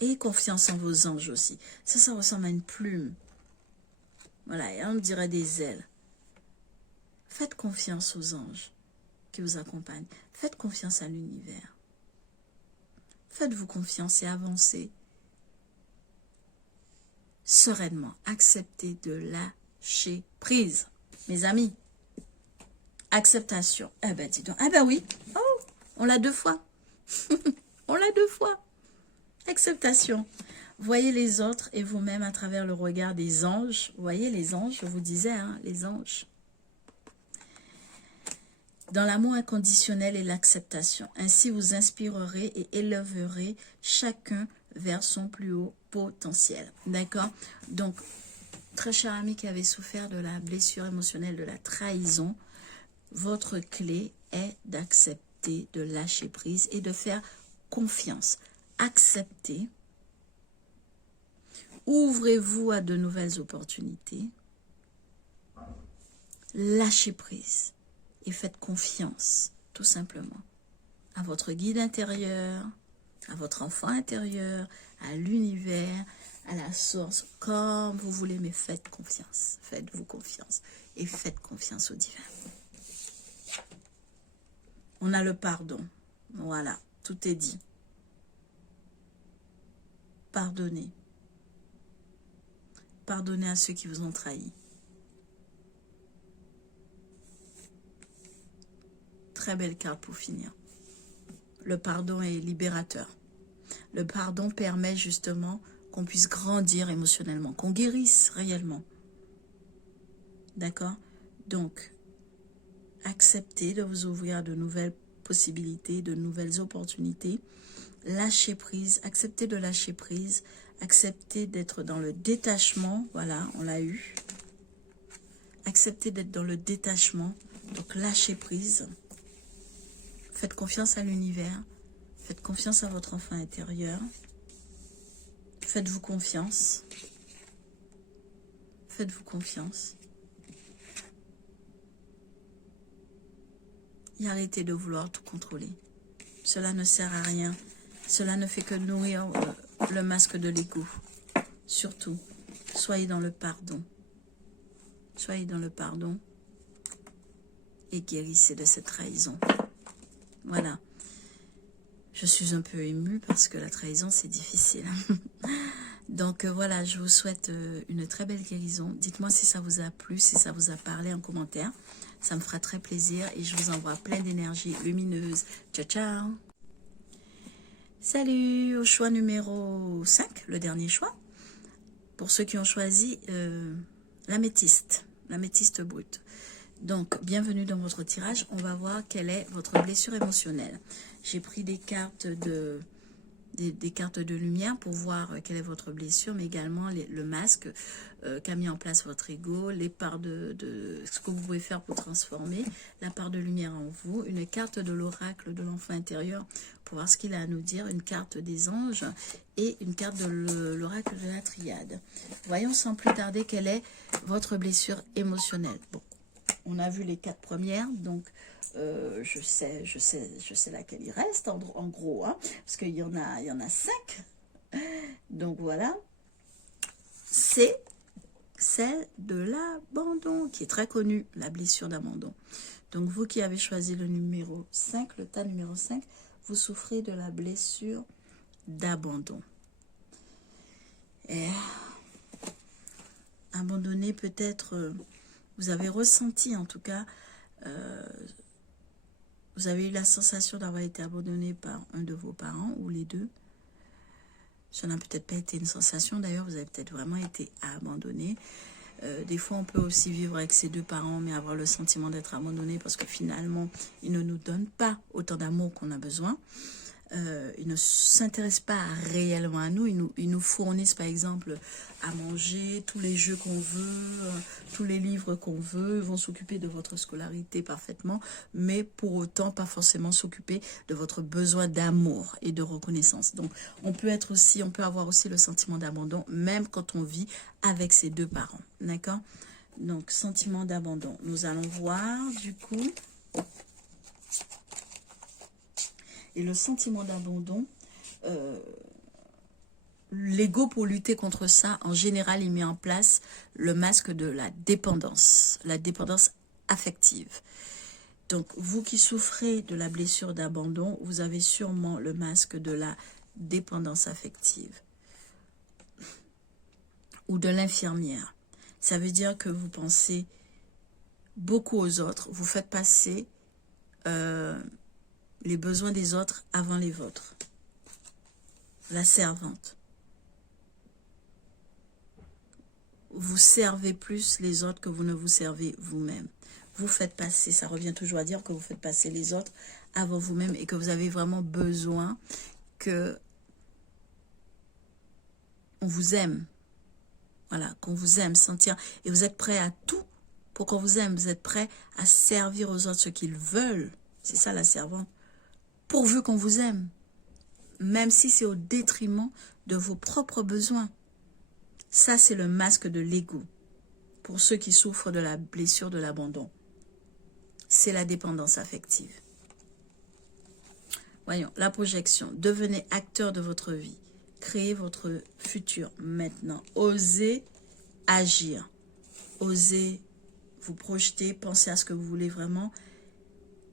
Ayez confiance en vos anges aussi. Ça ressemble à une plume. Voilà, et on dirait des ailes. Faites confiance aux anges qui vous accompagnent. Faites confiance à l'univers. Faites-vous confiance et avancez sereinement. Acceptez de lâcher prise. Mes amis, acceptation. Ah ben dis donc. Ah ben oui. Oh, on l'a 2 fois. On l'a 2 fois. Acceptation. Voyez les autres et vous-même à travers le regard des anges. Voyez les anges, je vous disais, hein, les anges. Dans l'amour inconditionnel et l'acceptation. Ainsi vous inspirerez et élèverez chacun vers son plus haut potentiel. D'accord? Donc, très cher ami qui avait souffert de la blessure émotionnelle, de la trahison, votre clé est d'accepter, de lâcher prise et de faire confiance. Acceptez. Ouvrez-vous à de nouvelles opportunités. Lâchez prise et faites confiance, tout simplement, à votre guide intérieur, à votre enfant intérieur, à l'univers, à la source, comme vous voulez, mais faites confiance. Faites-vous confiance et faites confiance au divin. On a le pardon. Voilà, tout est dit. Pardonnez. Pardonnez à ceux qui vous ont trahi. Très belle carte pour finir. Le pardon est libérateur. Le pardon permet justement qu'on puisse grandir émotionnellement, qu'on guérisse réellement. D'accord? Donc, acceptez de vous ouvrir à de nouvelles possibilités, de nouvelles opportunités. Lâchez prise, acceptez de lâcher prise, acceptez d'être dans le détachement. Voilà, on l'a eu. Acceptez d'être dans le détachement. Donc, lâchez prise. Faites confiance à l'univers. Faites confiance à votre enfant intérieur. Faites-vous confiance. Faites-vous confiance. Et arrêtez de vouloir tout contrôler. Cela ne sert à rien. Cela ne fait que nourrir le masque de l'ego. Surtout, soyez dans le pardon. Soyez dans le pardon et guérissez de cette trahison. Voilà. Je suis un peu émue parce que la trahison, c'est difficile. Donc voilà, je vous souhaite une très belle guérison. Dites-moi si ça vous a plu, si ça vous a parlé en commentaire. Ça me fera très plaisir et je vous envoie plein d'énergie lumineuse. Ciao, ciao! Salut au choix numéro 5, le dernier choix. Pour ceux qui ont choisi l'améthyste brute. Donc, bienvenue dans votre tirage. On va voir quelle est votre blessure émotionnelle. J'ai pris des cartes de lumière pour voir quelle est votre blessure, mais également le masque qu'a mis en place votre ego, les parts de ce que vous pouvez faire pour transformer, la part de lumière en vous, une carte de l'oracle de l'enfant intérieur pour voir ce qu'il a à nous dire, une carte des anges et une carte de l'oracle de la triade. Voyons sans plus tarder quelle est votre blessure émotionnelle. Bon, on a vu les 4 premières, donc je sais laquelle il reste en gros, hein, parce qu'il y en a 5. Donc voilà, c'est celle de l'abandon qui est très connue, la blessure d'abandon. Donc vous qui avez choisi le numéro 5, le tas numéro 5, vous souffrez de la blessure d'abandon. Et abandonné, peut-être, vous avez ressenti en tout cas, vous avez eu la sensation d'avoir été abandonné par un de vos parents ou les deux. Ça n'a peut-être pas été une sensation, d'ailleurs, vous avez peut-être vraiment été abandonné. Des fois, on peut aussi vivre avec ses 2 parents, mais avoir le sentiment d'être abandonné parce que finalement, ils ne nous donnent pas autant d'amour qu'on a besoin. Ils ne s'intéressent pas réellement à nous. Ils nous fournissent par exemple à manger, tous les jeux qu'on veut, tous les livres qu'on veut, vont s'occuper de votre scolarité parfaitement, mais pour autant pas forcément s'occuper de votre besoin d'amour et de reconnaissance. Donc on peut avoir aussi le sentiment d'abandon même quand on vit avec ses 2 parents. D'accord? Donc sentiment d'abandon. Nous allons voir du coup. Et le sentiment d'abandon, l'ego, pour lutter contre ça, en général, il met en place le masque de la dépendance affective. Donc, vous qui souffrez de la blessure d'abandon, vous avez sûrement le masque de la dépendance affective ou de l'infirmière. Ça veut dire que vous pensez beaucoup aux autres, vous faites passer les besoins des autres avant les vôtres. La servante. Vous servez plus les autres que vous ne vous servez vous-même. Vous faites passer, ça revient toujours à dire que vous faites passer les autres avant vous-même et que vous avez vraiment besoin que on vous aime. Voilà, qu'on vous aime, sentir. Et vous êtes prêt à tout pour qu'on vous aime. Vous êtes prêt à servir aux autres ce qu'ils veulent. C'est ça la servante. Pourvu qu'on vous aime, même si c'est au détriment de vos propres besoins. Ça, c'est le masque de l'ego. Pour ceux qui souffrent de la blessure de l'abandon, c'est la dépendance affective. Voyons, la projection. Devenez acteur de votre vie. Créez votre futur maintenant. Osez agir. Osez vous projeter, penser à ce que vous voulez vraiment.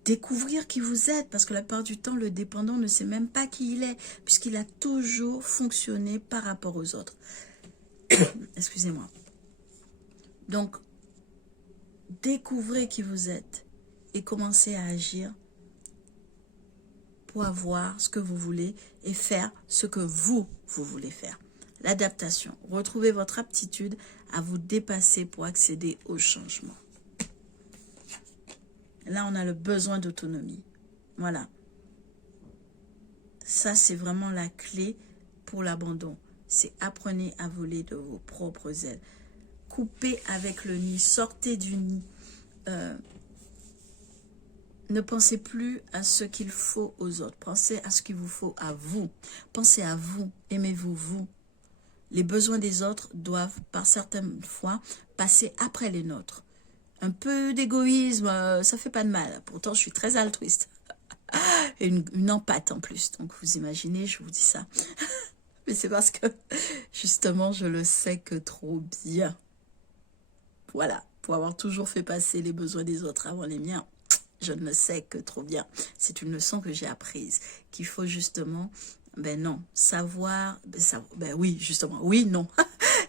Découvrir qui vous êtes, parce que la plupart du temps, le dépendant ne sait même pas qui il est, puisqu'il a toujours fonctionné par rapport aux autres. Excusez-moi. Donc, découvrez qui vous êtes et commencez à agir pour avoir ce que vous voulez et faire ce que vous voulez faire. L'adaptation. Retrouvez votre aptitude à vous dépasser pour accéder au changement. Là, on a le besoin d'autonomie. Voilà. Ça, c'est vraiment la clé pour l'abandon. C'est apprenez à voler de vos propres ailes. Coupez avec le nid. Sortez du nid. Ne pensez plus à ce qu'il faut aux autres. Pensez à ce qu'il vous faut à vous. Pensez à vous. Aimez-vous, vous. Les besoins des autres doivent, par certaines fois, passer après les nôtres. Un peu d'égoïsme, ça fait pas de mal. Pourtant, je suis très altruiste. Et une empathe en plus. Donc, vous imaginez, je vous dis ça. Mais c'est parce que, justement, je le sais que trop bien. Voilà. Pour avoir toujours fait passer les besoins des autres avant les miens. Je ne le sais que trop bien. C'est une leçon que j'ai apprise. Qu'il faut justement, ben non, savoir, ben oui, justement, oui, non.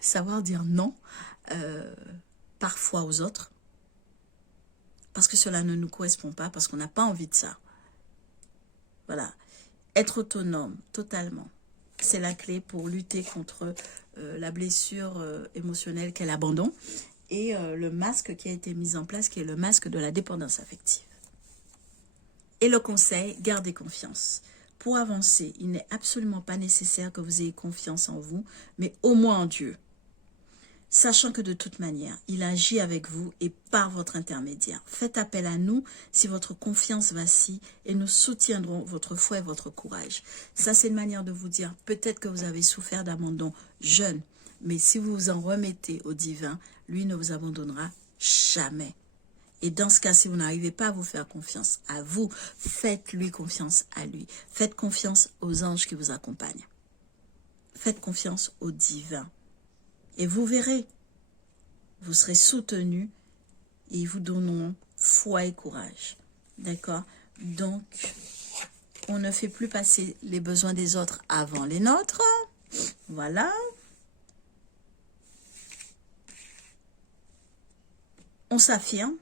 Savoir dire non, parfois aux autres, parce que cela ne nous correspond pas, parce qu'on n'a pas envie de ça. Voilà. Être autonome, totalement. C'est la clé pour lutter contre la blessure émotionnelle qu'est l'abandon et le masque qui a été mis en place, qui est le masque de la dépendance affective. Et le conseil, gardez confiance. Pour avancer, il n'est absolument pas nécessaire que vous ayez confiance en vous, mais au moins en Dieu. Sachant que de toute manière, il agit avec vous et par votre intermédiaire. Faites appel à nous si votre confiance vacille et nous soutiendrons votre foi et votre courage. Ça, c'est une manière de vous dire, peut-être que vous avez souffert d'abandon jeune, mais si vous vous en remettez au divin, lui ne vous abandonnera jamais. Et dans ce cas, si vous n'arrivez pas à vous faire confiance à vous, faites-lui confiance à lui. Faites confiance aux anges qui vous accompagnent. Faites confiance au divin. Et vous verrez, vous serez soutenu et ils vous donneront foi et courage. D'accord? Donc, on ne fait plus passer les besoins des autres avant les nôtres. Voilà. On s'affirme,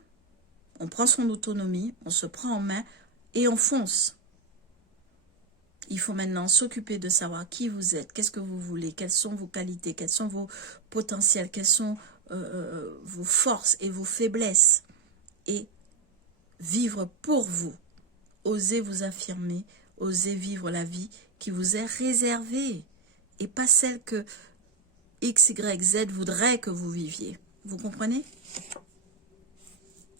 on prend son autonomie, on se prend en main et on fonce. Il faut maintenant s'occuper de savoir qui vous êtes, qu'est-ce que vous voulez, quelles sont vos qualités, quels sont vos potentiels, quelles sont vos forces et vos faiblesses. Et vivre pour vous. Osez vous affirmer, osez vivre la vie qui vous est réservée et pas celle que X, Y, Z voudrait que vous viviez. Vous comprenez?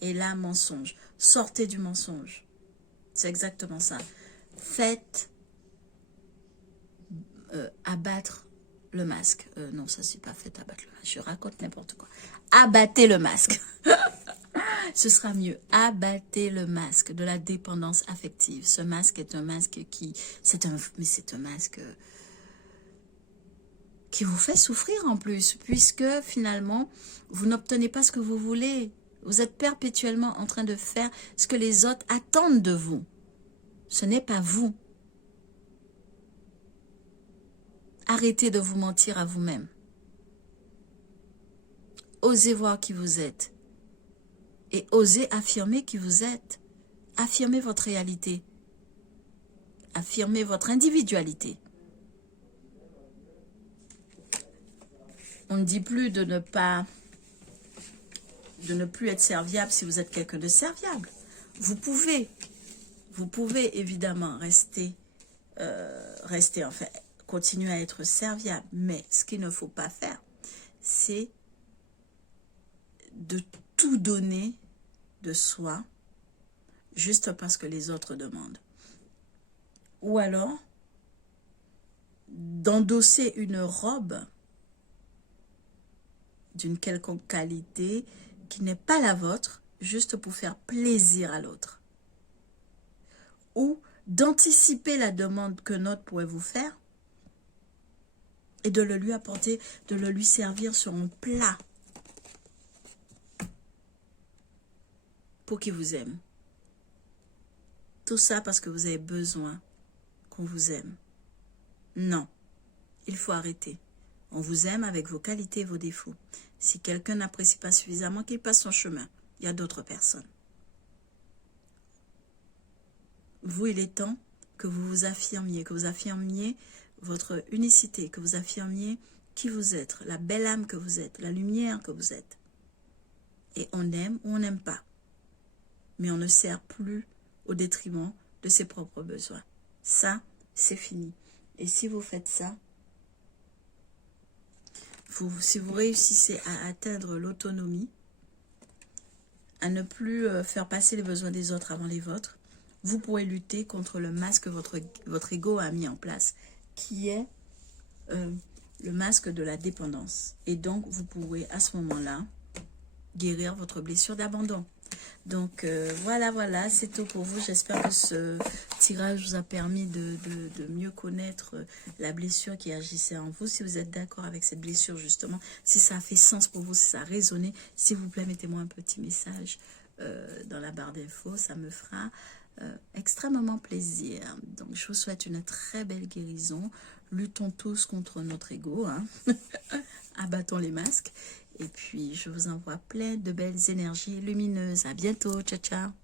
Et là, mensonge. Sortez du mensonge. C'est exactement ça. Faites abattre le masque. Non, ça c'est pas fait abattre le masque. Je raconte n'importe quoi. Abattez le masque. Ce sera mieux. Abattez le masque de la dépendance affective. Ce masque est un masque qui... c'est un masque qui vous fait souffrir en plus, puisque finalement, vous n'obtenez pas ce que vous voulez. Vous êtes perpétuellement en train de faire ce que les autres attendent de vous. Ce n'est pas vous. Arrêtez de vous mentir à vous-même. Osez voir qui vous êtes. Et osez affirmer qui vous êtes. Affirmez votre réalité. Affirmez votre individualité. On ne dit plus de ne plus être serviable si vous êtes quelqu'un de serviable. Vous pouvez évidemment rester en fait, continuer à être serviable. Mais ce qu'il ne faut pas faire, c'est de tout donner de soi juste parce que les autres demandent. Ou alors, d'endosser une robe d'une quelconque qualité qui n'est pas la vôtre, juste pour faire plaisir à l'autre. Ou d'anticiper la demande que l'autre pourrait vous faire et de le lui apporter, de le lui servir sur un plat pour qu'il vous aime. Tout ça parce que vous avez besoin qu'on vous aime. Non, il faut arrêter. On vous aime avec vos qualités et vos défauts. Si quelqu'un n'apprécie pas suffisamment, qu'il passe son chemin. Il y a d'autres personnes. Vous, il est temps que vous vous affirmiez votre unicité, que vous affirmiez qui vous êtes, la belle âme que vous êtes, la lumière que vous êtes. Et on aime ou on n'aime pas. Mais on ne sert plus au détriment de ses propres besoins. Ça, c'est fini. Et si vous faites ça, si vous réussissez à atteindre l'autonomie, à ne plus faire passer les besoins des autres avant les vôtres, vous pourrez lutter contre le masque que votre ego a mis en place, qui est le masque de la dépendance. Et donc, vous pourrez à ce moment-là guérir votre blessure d'abandon. Donc, voilà, c'est tout pour vous. J'espère que ce tirage vous a permis de mieux connaître la blessure qui agissait en vous. Si vous êtes d'accord avec cette blessure, justement, si ça a fait sens pour vous, si ça a résonné, s'il vous plaît, mettez-moi un petit message dans la barre d'infos, ça me fera extrêmement plaisir. Donc, je vous souhaite une très belle guérison. Luttons tous contre notre ego, hein. Abattons les masques. Et puis, je vous envoie plein de belles énergies lumineuses. À bientôt. Ciao, ciao.